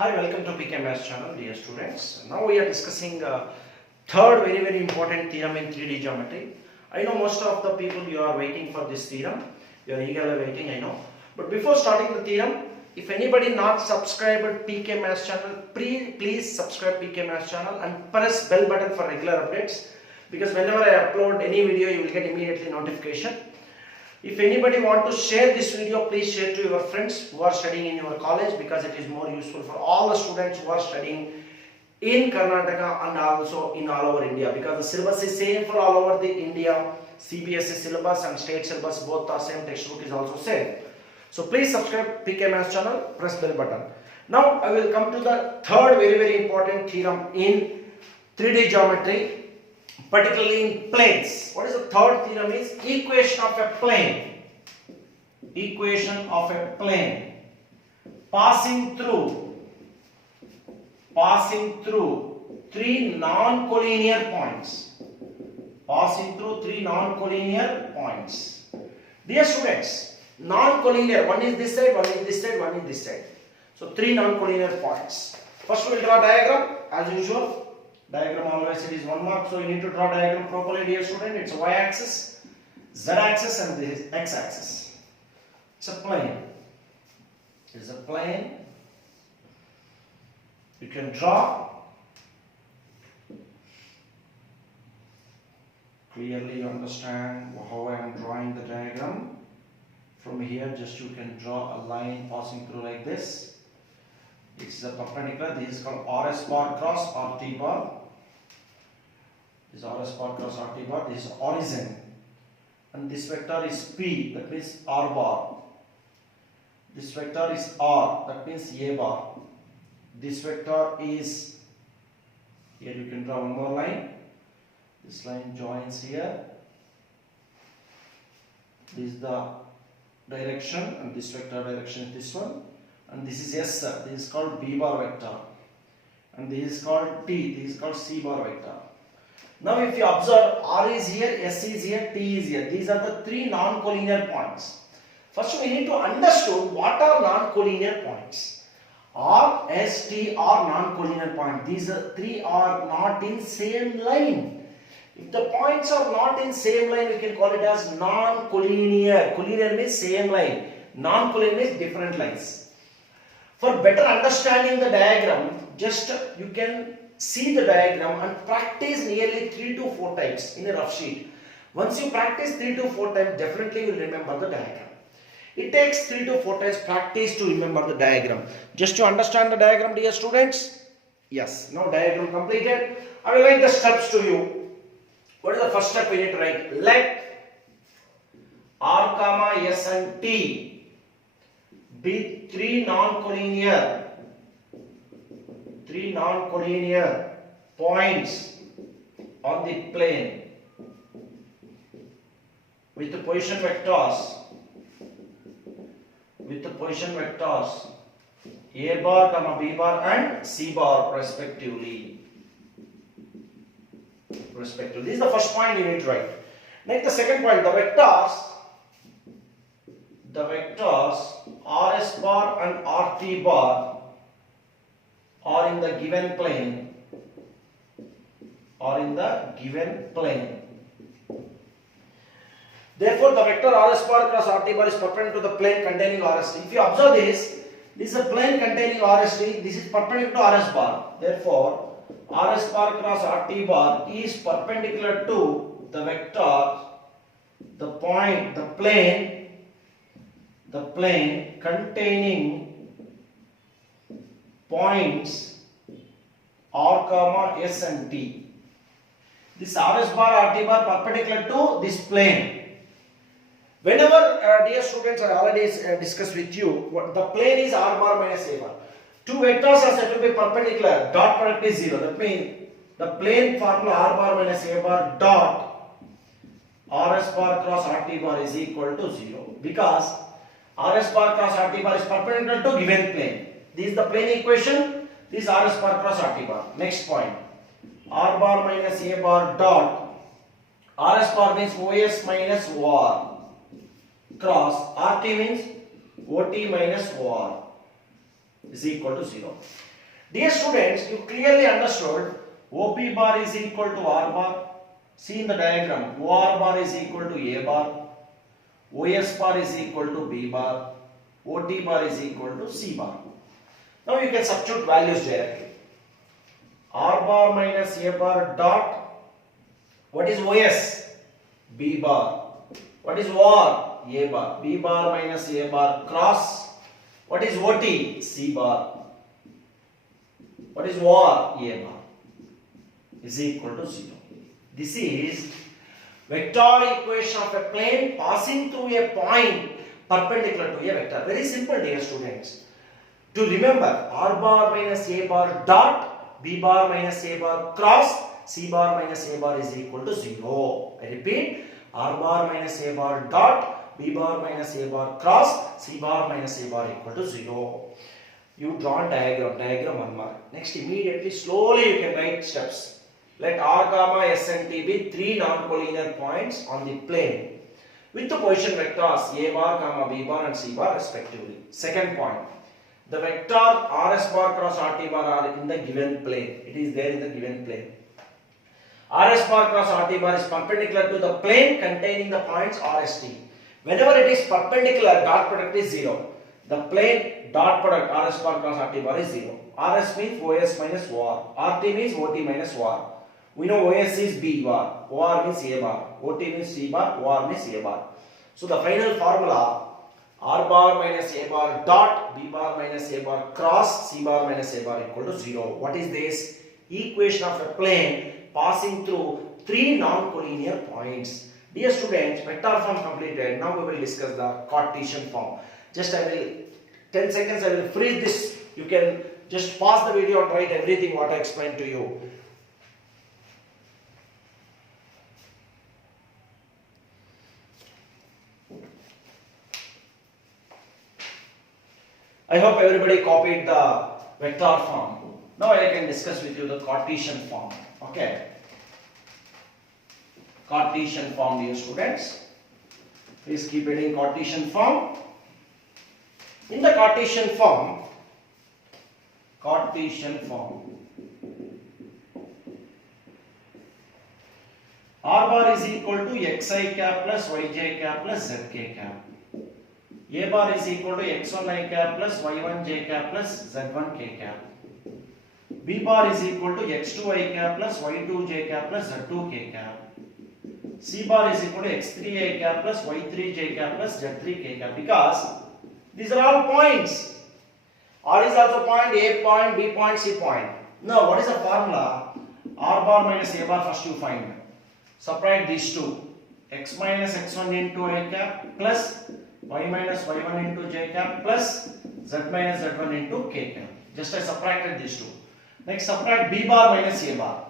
Hi, welcome to PK Maths channel, dear students. Now we are discussing third very important theorem in 3D geometry. I know most of the people you are waiting for this theorem. You are eagerly waiting, I know. But before starting the theorem, if anybody not subscribed PK Maths channel, please subscribe PK Maths channel and press bell button for regular updates. Because whenever I upload any video, you will get immediately notification. If anybody want to share this video, please share to your friends who are studying in your college, because it is more useful for all the students who are studying in Karnataka and also in all over India, because the syllabus is same for all over the India. CBSE syllabus and state syllabus both are same, textbook is also same. So please subscribe PK Maths channel, press bell button. Now I will come to the third very important theorem in 3D geometry, particularly in planes. What is the third theorem? Is equation of a plane. Equation of a plane passing through three non-collinear points. Passing through three non-collinear points. Dear students, non-collinear, one is this side, one is this side, one is this side. So three non-collinear points. First we will draw diagram as usual. Diagram always it is 1 mark, so you need to draw diagram properly, dear student. It's a y-axis, z-axis, and this is x-axis. It's a plane. It is a plane. You can draw. Clearly you understand how I am drawing the diagram. From here, just you can draw a line passing through like this. This is a perpendicular. This is called RS bar cross RT bar. This is RS bar cross RT bar. This is origin. And this vector is P, that means R bar. This vector is R, that means A bar. This vector is, here you can draw one more line. This line joins here. This is the direction, and this vector direction is this one. And this is S, this is called B bar vector. And this is called T, this is called C bar vector. Now if you observe, R is here, S is here, T is here. These are the three non-collinear points. First we need to understand what are non-collinear points. R, S, T are non-collinear points. These three are not in same line. If the points are not in same line, we can call it as non-collinear. Collinear means same line. Non-collinear means different lines. For better understanding the diagram, just you can see the diagram and practice nearly 3 to 4 times in a rough sheet. Once you practice 3 to 4 times, definitely you will remember the diagram. It takes 3 to 4 times practice to remember the diagram. Just to understand the diagram, dear students. Yes, now diagram completed. I will write the steps to you. What is the first step we need to write? Let R comma S and T be three non-collinear points on the plane with the position vectors A bar comma B bar and C bar respectively. This is the first point you need to write. Next, the second point, the vectors RS bar and RT bar are in the given plane. Therefore, the vector RS bar cross RT bar is perpendicular to the plane containing RST. If you observe this is a plane containing RST. This is perpendicular to RS bar. Therefore, RS bar cross RT bar is perpendicular to the vector, the plane containing points R comma S and T. This RS bar RT bar perpendicular to this plane. Whenever, dear students, I already discussed with you, the plane is R bar minus A bar. Two vectors are said to be perpendicular. Dot product is 0. That means the plane formula R bar minus A bar dot RS bar cross RT bar is equal to 0. Because RS bar cross RT bar is perpendicular to given plane. This is the plane equation. This is RS bar cross RT bar. Next point. R bar minus A bar dot RS bar means OS minus OR cross RT means OT minus OR is equal to 0. Dear students, you clearly understood OP bar is equal to R bar. See in the diagram, OR bar is equal to A bar, OS bar is equal to B bar, OT bar is equal to C bar. Now you can substitute values directly. R bar minus A bar dot, what is OS? B bar. What is OR? A bar. B bar minus A bar cross. What is OT? C bar. What is OR? A bar is equal to 0. This is vector equation of a plane passing through a point perpendicular to a vector. Very simple, dear students. To remember, R bar minus A bar dot, B bar minus A bar cross, C bar minus A bar is equal to 0. I repeat, R bar minus A bar dot, B bar minus A bar cross, C bar minus A bar equal to 0. You draw a diagram 1 mark. Next, immediately, slowly you can write steps. Let R comma S and T be 3 non-collinear points on the plane with the position vectors A bar comma B bar and C bar respectively. Second point, the vector RS bar cross RT bar are in the given plane. It is there in the given plane. RS bar cross RT bar is perpendicular to the plane containing the points RST. Whenever it is perpendicular, dot product is 0. The plane dot product RS bar cross RT bar is 0. RS means OS minus OR. RT means OT minus OR. We know OS is B bar, OR means A bar, OT means C bar, OR means A bar. So the final formula, R bar minus A bar dot, B bar minus A bar cross, C bar minus A bar equal to 0. What is this? Equation of a plane passing through 3 non-collinear points. Dear students, vector form completed. Now we will discuss the Cartesian form. Just 10 seconds I will freeze this. You can just pause the video and write everything what I explained to you. I hope everybody copied the vector form. Now I can discuss with you the Cartesian form. Okay. Cartesian form, dear students. Please keep reading Cartesian form. In the Cartesian form, R bar is equal to xi cap plus yj cap plus zk cap. A bar is equal to x1 cap plus y1 j cap plus z1 k cap. B bar is equal to x2 I cap plus y2 j cap plus z2 k cap. C bar is equal to x3 I cap plus y3 j cap plus z3 k cap, because these are all points. R is also point, A point, B point, C point. Now what is the formula? R bar minus A bar first you find. Subtract these two. X minus x1 into I cap plus y minus y1 into j cap plus z minus z1 into k cap. Just I subtracted these two. Next subtract B bar minus A bar.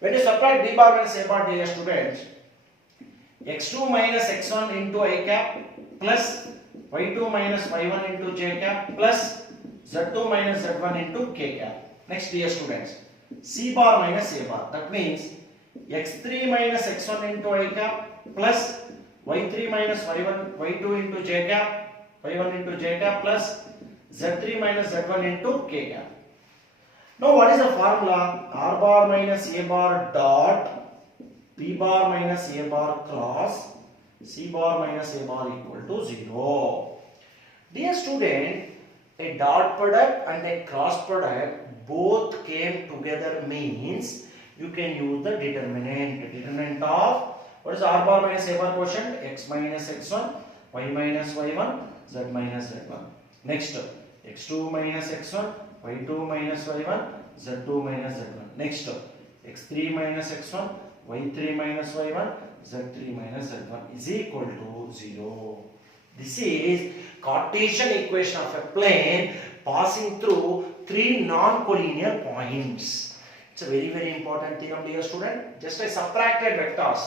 When you subtract B bar minus A bar, dear students, x2 minus x1 into I cap plus y2 minus y1 into j cap plus z2 minus z1 into k cap. Next, dear students, C bar minus A bar. That means x3 minus x1 into I cap plus y3 minus y1 y2 into j cap y1 into j cap plus z3 minus z1 into k cap. Now what is the formula? R bar minus A bar dot B bar minus A bar cross C bar minus A bar equal to 0. Dear student, a dot product and a cross product both came together means you can use the determinant. Determinant of what is R bar minus A bar quotient? X minus x1, y minus y1, z minus z1. Next, x2 minus x1, y2 minus y1, z2 minus z1. Next, x3 minus x1, y3 minus y1, z3 minus z1 is equal to 0. This is Cartesian equation of a plane passing through 3 non-collinear points. It's a very, very important theorem, dear student. Just I subtracted vectors.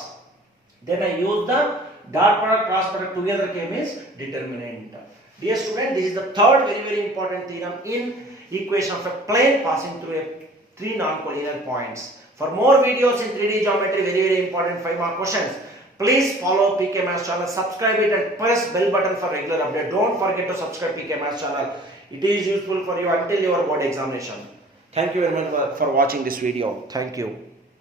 Then I used the dot product, cross product together came as determinant. Dear student, this is the third very, very important theorem in equation of a plane passing through 3 non-collinear points. For more videos in 3D geometry, very, very important 5 mark questions, please follow PK Maths channel, subscribe it and press bell button for regular update. Don't forget to subscribe PK Maths channel. It is useful for you until your board examination. Thank you very much for watching this video. Thank you.